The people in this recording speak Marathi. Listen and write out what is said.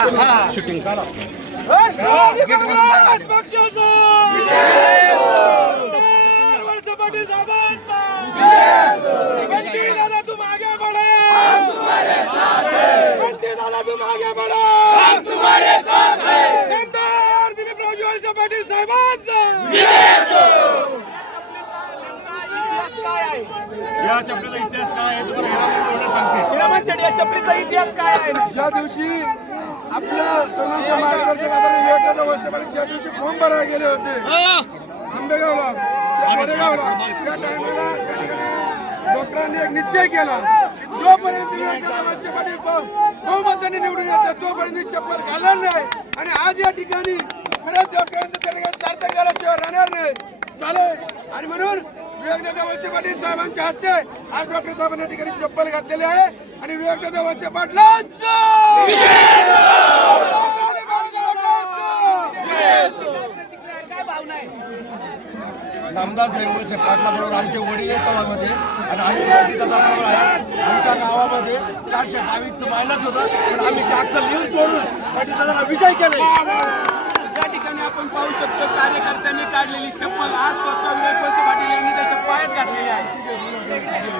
शूटिंग काढा. या चपलीचा इतिहास काय आहे तुम्हाला सांगते. या चपलीचा इतिहास काय आहे? ज्या दिवशी आपल्या तरुणाच्या मार्गदर्शक आधारे विवेकानंद वर्षभर ज्या दिवशी फॉर्म भरायला गेले होते आंबेगावला त्या वडेगावला त्या टायमाला त्या ठिकाणी डॉक्टरांनी एक निश्चय केला, जोपर्यंत विवेकानंद वर्ष पाटील बहुमताने निवडून येतात तोपर्यंत चप्पल घालणार नाही. आणि आज या ठिकाणी खरंच डॉक्टरांचं त्या ठिकाणी सार्थक झाल्याशिवाय राहणार नाही झालंय. आणि म्हणून विवेकदादा वळसे पाटील साहेबांच्या हस्ते आज डॉक्टर साहेबांनी या ठिकाणी चप्पल घातलेली आहे आणि विवेकदादा वळसे पाटलांचा नामदार साहेब वळसे पाटलाबरोबर आमचे वडील आहेत तळामध्ये आणि आम्ही मोठी दादाबरोबर आहे. आमच्या गावामध्ये 422 मायनस होतं पण आम्ही त्या अख्खं न्यूज तोडून पाटील दादाला विजय केले. या ठिकाणी आपण पाहू शकतो कार्यकर्त्यांनी काढलेली चप्पल आज स्वतः विवेक वळसे पाटील यांनी त्याच्या पायात घातलेली आहे.